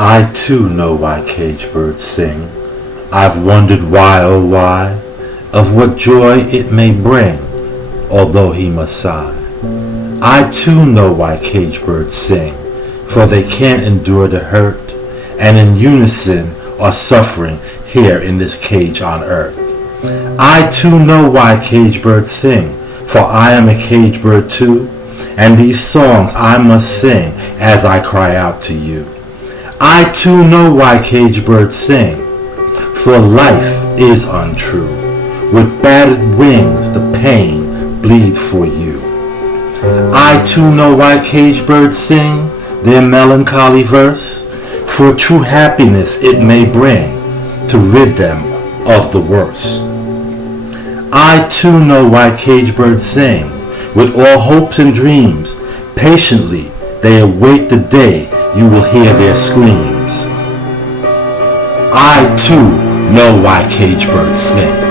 I too know why cage birds sing. I've wondered why, oh why, of what joy it may bring, although he must sigh. I too know why cage birds sing, for they can't endure the hurt, and in unison are suffering here in this cage on earth. I too know why cage birds sing, for I am a cage bird too, and these songs I must sing as I cry out to you. I too know why cage birds sing, for life is untrue. With battered wings the pain bleed for you. I too know why cage birds sing their melancholy verse, for true happiness it may bring to rid them of the worst. I too know why cage birds sing, with all hopes and dreams, patiently they await the day you will hear their screams. I too know why cage birds sing.